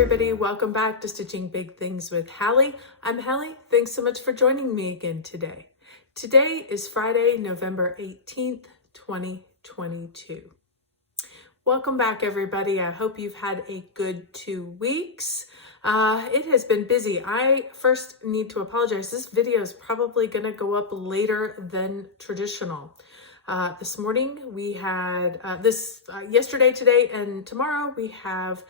everybody, welcome back to Stitching Big Things with Hallie. I'm Hallie. Thanks so much for joining me again today. Today is Friday, November 18th, 2022. Welcome back, everybody. I hope you've had a good 2 weeks. It has been busy. I first need to apologize. This video is probably going to go up later than traditional. This morning we had yesterday, today, and tomorrow we have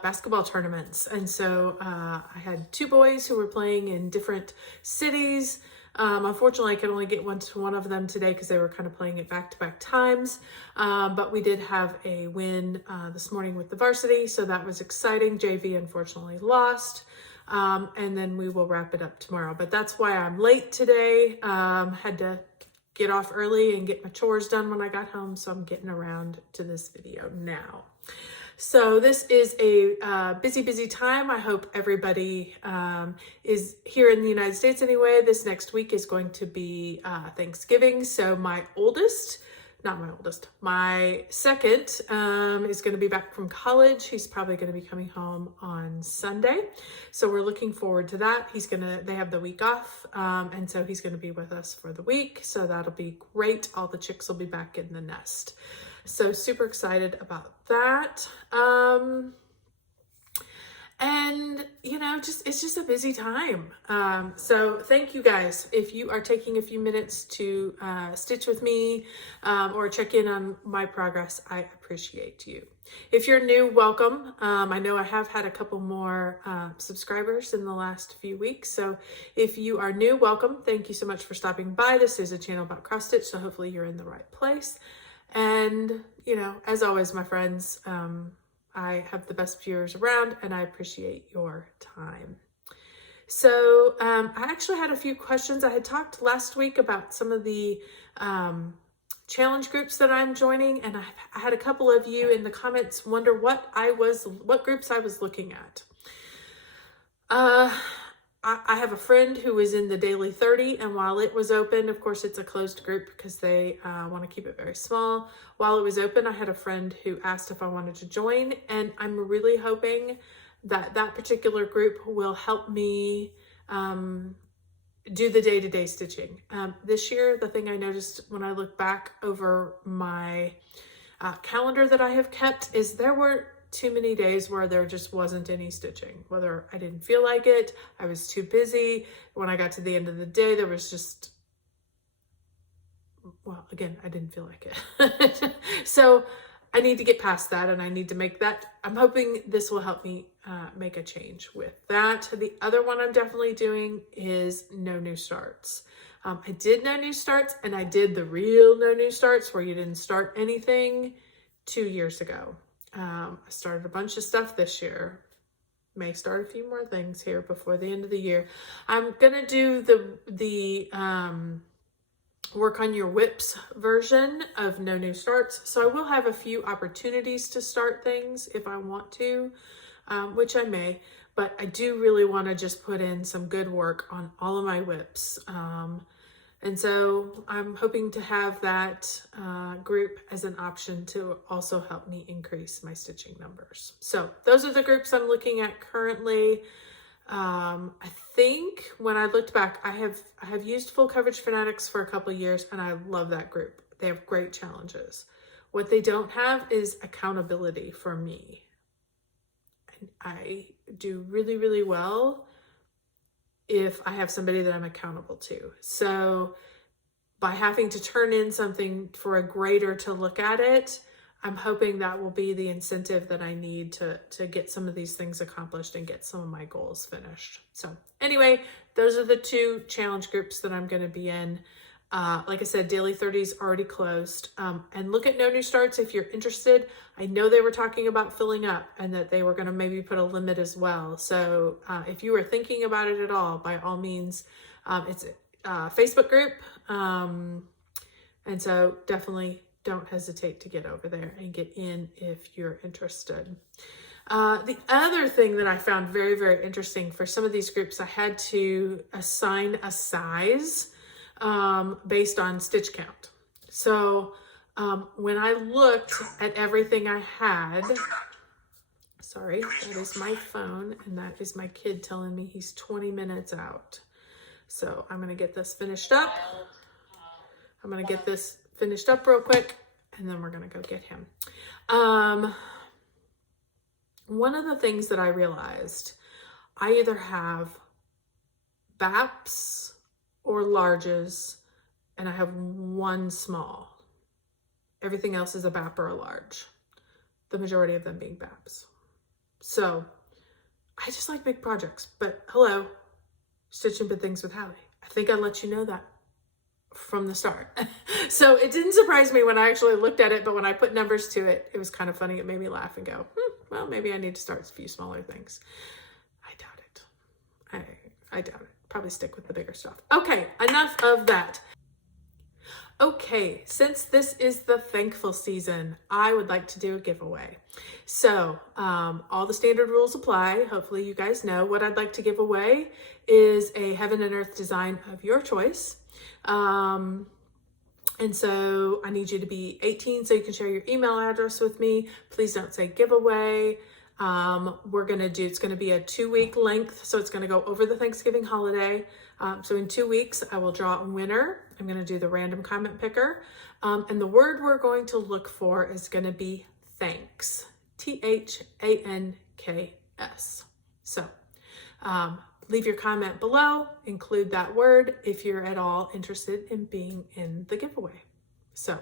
basketball tournaments. And so I had 2 boys who were playing in different cities. Unfortunately, I could only get to one of them today because they were kind of playing at back-to-back times. But we did have a win this morning with the varsity, so that was exciting. JV unfortunately lost. And then we will wrap it up tomorrow. But that's why I'm late today. Had to get off early and get my chores done when I got home, so I'm getting around to this video now. So this is a busy time. I hope everybody is here in the United States anyway. This next week is going to be Thanksgiving. So my second is going to be back from college. He's probably going to be coming home on Sunday. So we're looking forward to that. They have the week off. And so he's going to be with us for the week. So that'll be great. All the chicks will be back in the nest. So super excited about that. And it's just a busy time. So thank you guys. If you are taking a few minutes to stitch with me or check in on my progress, I appreciate you. If you're new, welcome. I know I have had a couple more subscribers in the last few weeks. So if you are new, welcome. Thank you so much for stopping by. This is a channel about cross stitch, so hopefully you're in the right place. And, as always, my friends, I have the best viewers around and I appreciate your time. So I actually had a few questions. I had talked last week about some of the challenge groups that I'm joining, and I had a couple of you in the comments wonder what groups I was looking at. I have a friend who was in the Daily 30, and while it was open, of course it's a closed group because they want to keep it very small. While it was open, I had a friend who asked if I wanted to join, and I'm really hoping that that particular group will help me do the day-to-day stitching. This year, the thing I noticed when I look back over my calendar that I have kept is there were too many days where there just wasn't any stitching. Whether I didn't feel like it, I was too busy. When I got to the end of the day, there was just, well, again, I didn't feel like it. So I need to get past that, and I need to make that. I'm hoping this will help me make a change with that. The other one I'm definitely doing is no new starts. I did no new starts, and I did the real no new starts where you didn't start anything 2 years ago. I started a bunch of stuff this year. May start a few more things here before the end of the year. I'm gonna do the work on your whips version of no new starts. So I will have a few opportunities to start things if I want to, which I may, but I do really want to just put in some good work on all of my whips. And so I'm hoping to have that group as an option to also help me increase my stitching numbers. So those are the groups I'm looking at currently. I think when I looked back, I have used Full Coverage Fanatics for a couple of years, and I love that group. They have great challenges. What they don't have is accountability for me. And I do really, really well if I have somebody that I'm accountable to. So by having to turn in something for a grader to look at it, I'm hoping that will be the incentive that I need to get some of these things accomplished and get some of my goals finished. So anyway, those are the 2 challenge groups that I'm going to be in. Like I said, Daily 30 is already closed. And look at No New Starts if you're interested. I know they were talking about filling up and that they were going to maybe put a limit as well. So if you were thinking about it at all, by all means, it's a Facebook group. And so definitely don't hesitate to get over there and get in if you're interested. The other thing that I found very, very interesting for some of these groups, I had to assign a size based on stitch count. So when I looked at everything I had, Sorry, that is my phone, and that is my kid telling me he's 20 minutes out. So I'm gonna get this finished up. I'm gonna get this finished up real quick, and then we're gonna go get him. One of the things that I realized, I either have BAPs or larges, and I have one small. Everything else is a BAP or a large. The majority of them being BAPs. So I just like big projects, but hello, stitching big things with Hallie. I think I let you know that from the start. So it didn't surprise me when I actually looked at it, but when I put numbers to it, it was kind of funny. It made me laugh and go, well, maybe I need to start a few smaller things. I doubt it. I doubt it. Probably stick with the bigger stuff. Okay, enough of that. Okay, since this is the thankful season, I would like to do a giveaway. So all the standard rules apply. Hopefully you guys know what I'd like to give away is a heaven and earth design of your choice. And so I need you to be 18 so you can share your email address with me. Please don't say giveaway. It's going to be a 2-week length. So it's going to go over the Thanksgiving holiday. So in 2 weeks, I will draw a winner. I'm going to do the random comment picker. And the word we're going to look for is going to be thanks. THANKS. So leave your comment below, include that word if you're at all interested in being in the giveaway. So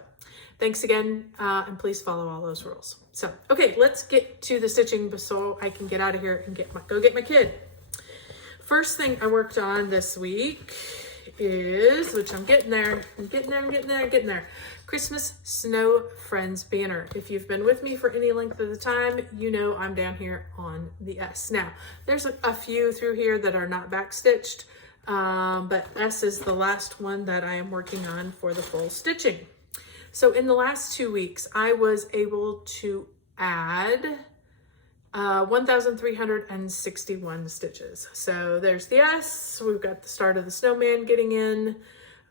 thanks again, and please follow all those rules. So, okay, let's get to the stitching so I can get out of here and go get my kid. First thing I worked on this week is, which I'm getting there, Christmas Snow Friends banner. If you've been with me for any length of the time, you know I'm down here on the S. Now, there's a few through here that are not backstitched, but S is the last one that I am working on for the full stitching. So in the last 2 weeks, I was able to add 1,361 stitches. So there's the S, we've got the start of the snowman getting in.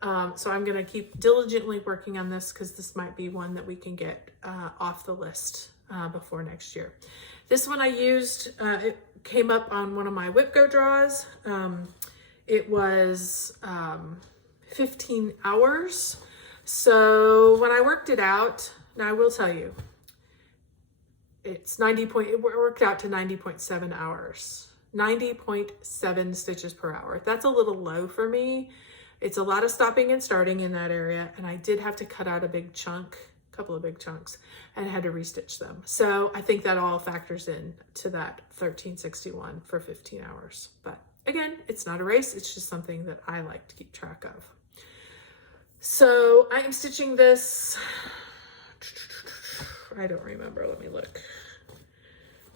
So I'm gonna keep diligently working on this because this might be one that we can get off the list before next year. This one I used, it came up on one of my Whip Go draws. It was 15 hours. So when I worked it out, now I will tell you, it worked out to 90.7 hours, 90.7 stitches per hour. That's a little low for me. It's a lot of stopping and starting in that area. And I did have to cut out a couple of big chunks, and I had to restitch them. So I think that all factors in to that 1361 for 15 hours. But again, it's not a race. It's just something that I like to keep track of. So I am stitching this, I don't remember, let me look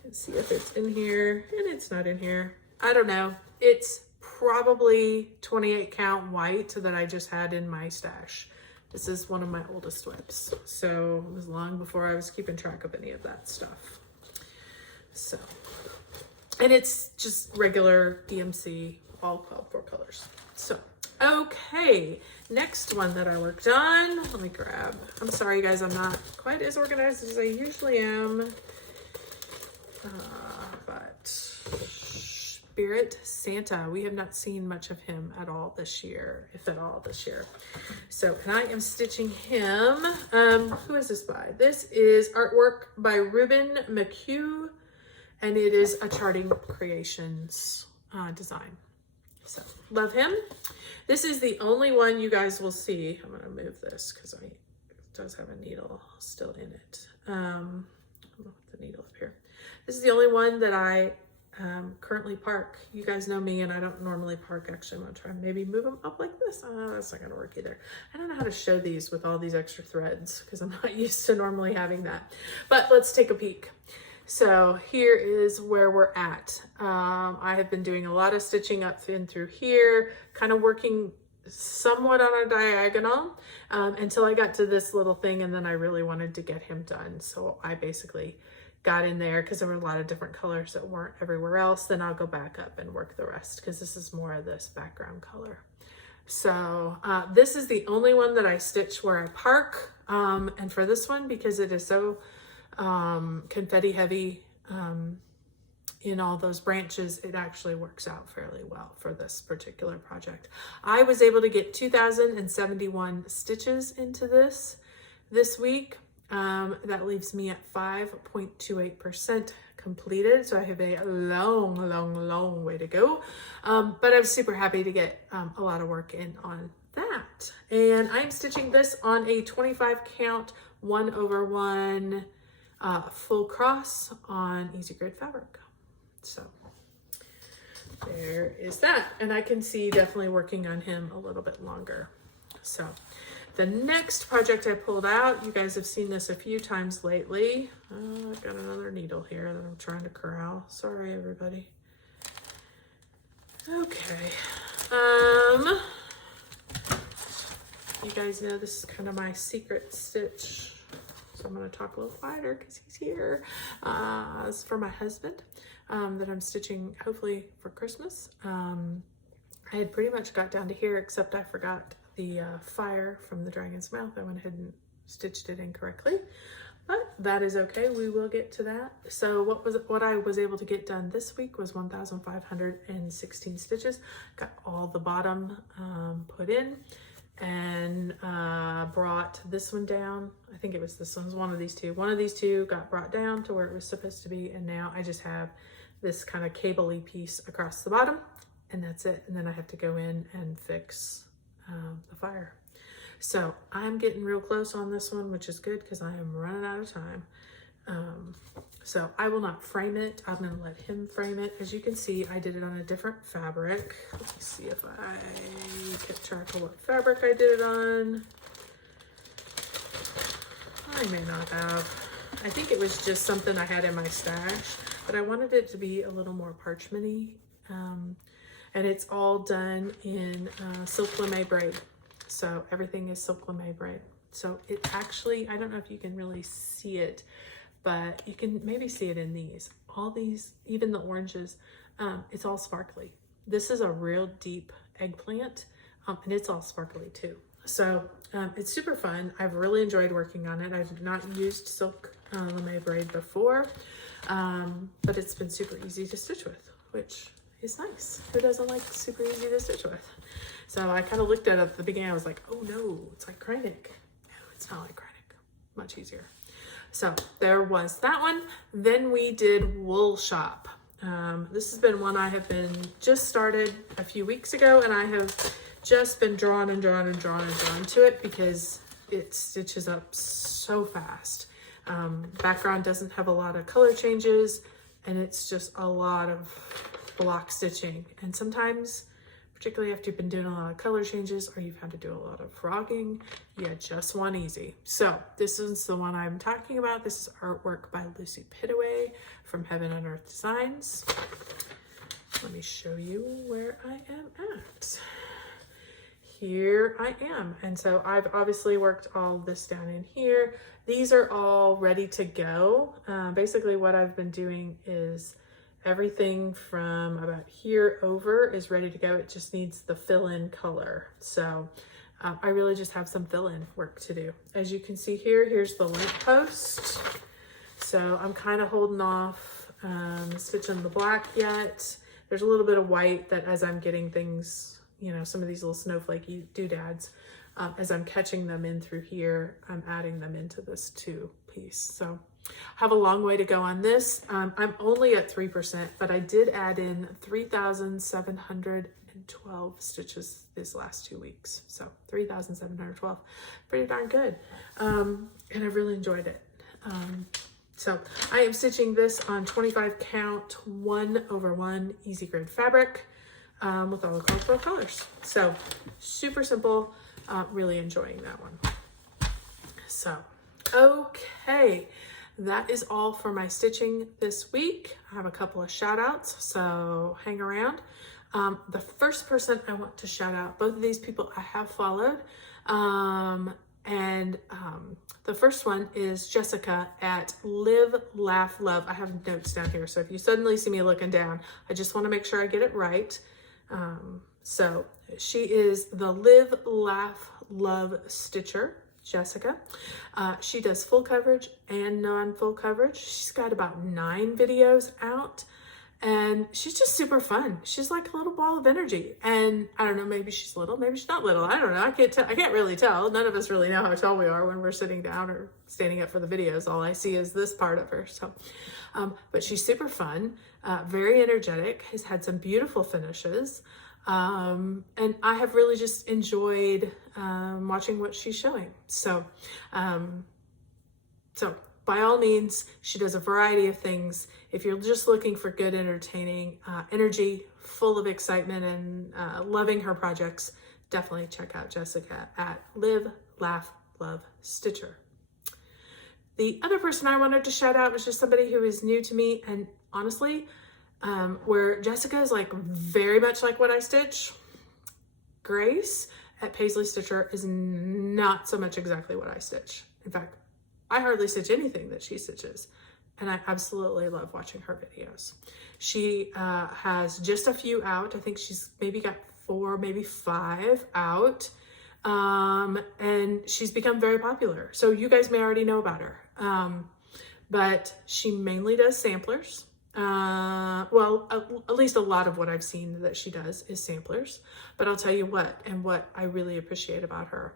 and see if it's in here, and it's not in here. I don't know. It's probably 28 count white that I just had in my stash. This is one of my oldest whips. So it was long before I was keeping track of any of that stuff. So, and it's just regular DMC, all 4 colors. So, okay, next one that I worked on, let me grab, I'm sorry guys, I'm not quite as organized as I usually am, but Spirit Santa, we have not seen much of him at all this year, if at all this year. So, and I am stitching him, who is this by? This is artwork by Ruben McHugh, and it is a Charting Creations design. So, love him. This is the only one you guys will see. I'm gonna move this because it does have a needle still in it. I'm gonna put the needle up here. This is the only one that I currently park. You guys know me and I don't normally park. Actually, I'm gonna try and maybe move them up like this. Oh, that's not gonna work either. I don't know how to show these with all these extra threads because I'm not used to normally having that. But let's take a peek. So here is where we're at. I have been doing a lot of stitching up in through here, kind of working somewhat on a diagonal until I got to this little thing, and then I really wanted to get him done. So I basically got in there because there were a lot of different colors that weren't everywhere else. Then I'll go back up and work the rest because this is more of this background color. So this is the only one that I stitch where I park. And for this one, because it is so confetti heavy, in all those branches, it actually works out fairly well for this particular project. I was able to get 2,071 stitches into this week. That leaves me at 5.28% completed. So I have a long way to go. But I'm super happy to get a lot of work in on that. And I'm stitching this on a 25 count 1/1 full cross on easy grid fabric. So there is that. And I can see definitely working on him a little bit longer. So the next project I pulled out, you guys have seen this a few times lately. I've got another needle here that I'm trying to corral. Sorry, everybody. Okay. You guys know this is kind of my secret stitch. So I'm going to talk a little quieter because he's here. It's for my husband that I'm stitching hopefully for Christmas. I had pretty much got down to here, except I forgot the fire from the dragon's mouth. I went ahead and stitched it incorrectly, but that is okay. We will get to that. So what I was able to get done this week was 1,516 stitches. Got all the bottom put in, and brought this one down. I think it was this one's one of these two. One of these two got brought down to where it was supposed to be, and now I just have this kind of cable-y piece across the bottom, and that's it. And then I have to go in and fix the fire. So I'm getting real close on this one, which is good because I am running out of time. So I will not frame it. I'm going to let him frame it. As you can see, I did it on a different fabric. Let me see if I kept track of what fabric I did it on. I may not have. I think it was just something I had in my stash, but I wanted it to be a little more parchment-y. And it's all done in silk lame braid. So everything is silk lame braid. So it actually, I don't know if you can really see it, but you can maybe see it in these. All these, even the oranges, it's all sparkly. This is a real deep eggplant, and it's all sparkly too. So it's super fun. I've really enjoyed working on it. I've not used silk lame braid before, but it's been super easy to stitch with, which is nice. Who doesn't like super easy to stitch with? So I kind of looked at it at the beginning. I was like, oh no, it's like Kreinik. No, it's not like Kreinik. Much easier. So there was that one. Then we did Wool Shop. This has been one I have been just started a few weeks ago, and I have just been drawn to it because it stitches up so fast. Background doesn't have a lot of color changes, and it's just a lot of block stitching. And sometimes, particularly after you've been doing a lot of color changes or you've had to do a lot of frogging, you just want easy. So this is the one I'm talking about. This is artwork by Lucy Pittaway from Heaven and Earth Designs. Let me show you where I am at. Here I am. And so I've obviously worked all this down in here. These are all ready to go. Basically what I've been doing is everything from about here over is ready to go. It just needs the fill-in color. So I really just have some fill-in work to do. As you can see here, here's the link post. So I'm kind of holding off stitching the black yet. There's a little bit of white that as I'm getting things, you know, some of these little snowflakey doodads, as I'm catching them in through here, I'm adding them into this two piece. So I have a long way to go on this. I'm only at 3%, but I did add in 3,712 stitches these last 2 weeks. So 3,712, pretty darn good. And I've really enjoyed it. So I am stitching this on 25 count 1/1 easy grid fabric with all the colorful colors. So super simple, really enjoying that one. So, okay. That is all for my stitching this week. I have a couple of shout outs, so hang around. The first person I want to shout out, both of these people I have followed. The first one is Jessica at Live, Laugh, Love. I have notes down here, so if you suddenly see me looking down, I just want to make sure I get it right. So she is the Live, Laugh, Love Stitcher. Jessica. She does full coverage and non-full coverage. She's got about 9 videos out, And she's just super fun. She's like a little ball of energy. And I don't know, maybe she's little, maybe she's not little. I don't know. I can't really tell. None of us really know how tall we are when we're sitting down or standing up for the videos. All I see is this part of her. So, but she's super fun, very energetic, has had some beautiful finishes. And I have really just enjoyed watching what she's showing. So by all means, she does a variety of things. If you're just looking for good, entertaining energy, full of excitement and loving her projects, definitely check out Jessica at Live, Laugh, Love, Stitcher. The other person I wanted to shout out was just somebody who is new to me, and honestly, where Jessica is like very much like what I stitch, Grace at Paisley Stitcher is not so much exactly what I stitch. In fact, I hardly stitch anything that she stitches, and I absolutely love watching her videos. She has just a few out. I think she's maybe got 4, maybe 5 out, and she's become very popular. So you guys may already know about her, but she mainly does samplers. Well, at least a lot of what I've seen that she does is samplers, but I'll tell you what, and what I really appreciate about her,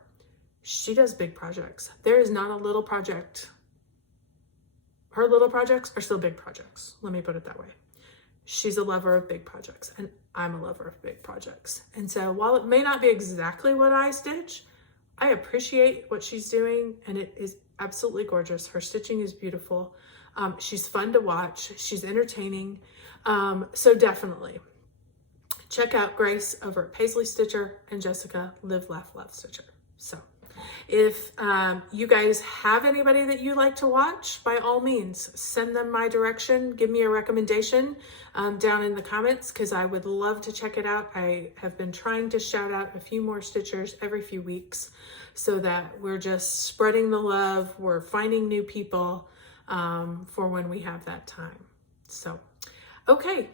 she does big projects. There is not a little project. Her little projects are still big projects. Let me put it that way. She's a lover of big projects, and I'm a lover of big projects. And so while it may not be exactly what I stitch, I appreciate what she's doing, and it is absolutely gorgeous. Her stitching is beautiful. She's fun to watch. She's entertaining. So definitely check out Grace over at Paisley Stitcher and Jessica Live, Laugh, Love Stitcher. So if you guys have anybody that you like to watch, by all means, send them my direction. Give me a recommendation down in the comments, because I would love to check it out. I have been trying to shout out a few more stitchers every few weeks so that we're just spreading the love. We're finding new people for when we have that time. So, okay.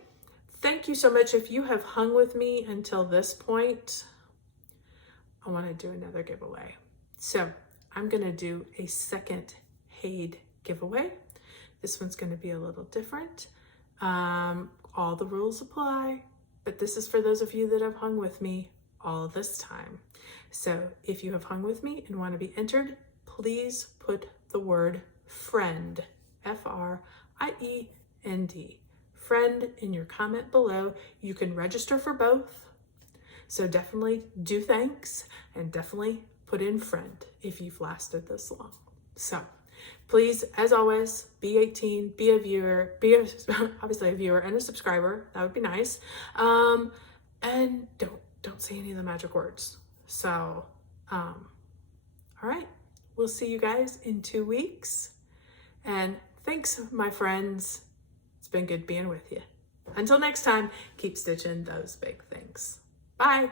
Thank you so much. If you have hung with me until this point, I want to do another giveaway. So I'm going to do a second Haid giveaway. This one's going to be a little different. All the rules apply, but this is for those of you that have hung with me all this time. So if you have hung with me and want to be entered, please put the word friend, F-R-I-E-N-D, friend in your comment below. You can register for both. So definitely do thanks, and definitely put in friend if you've lasted this long. So please, as always, be 18, be a viewer, obviously a viewer and a subscriber. That would be nice. And don't say any of the magic words. So, all right, we'll see you guys in 2 weeks. And thanks, my friends. It's been good being with you. Until next time, keep stitching those big things. Bye.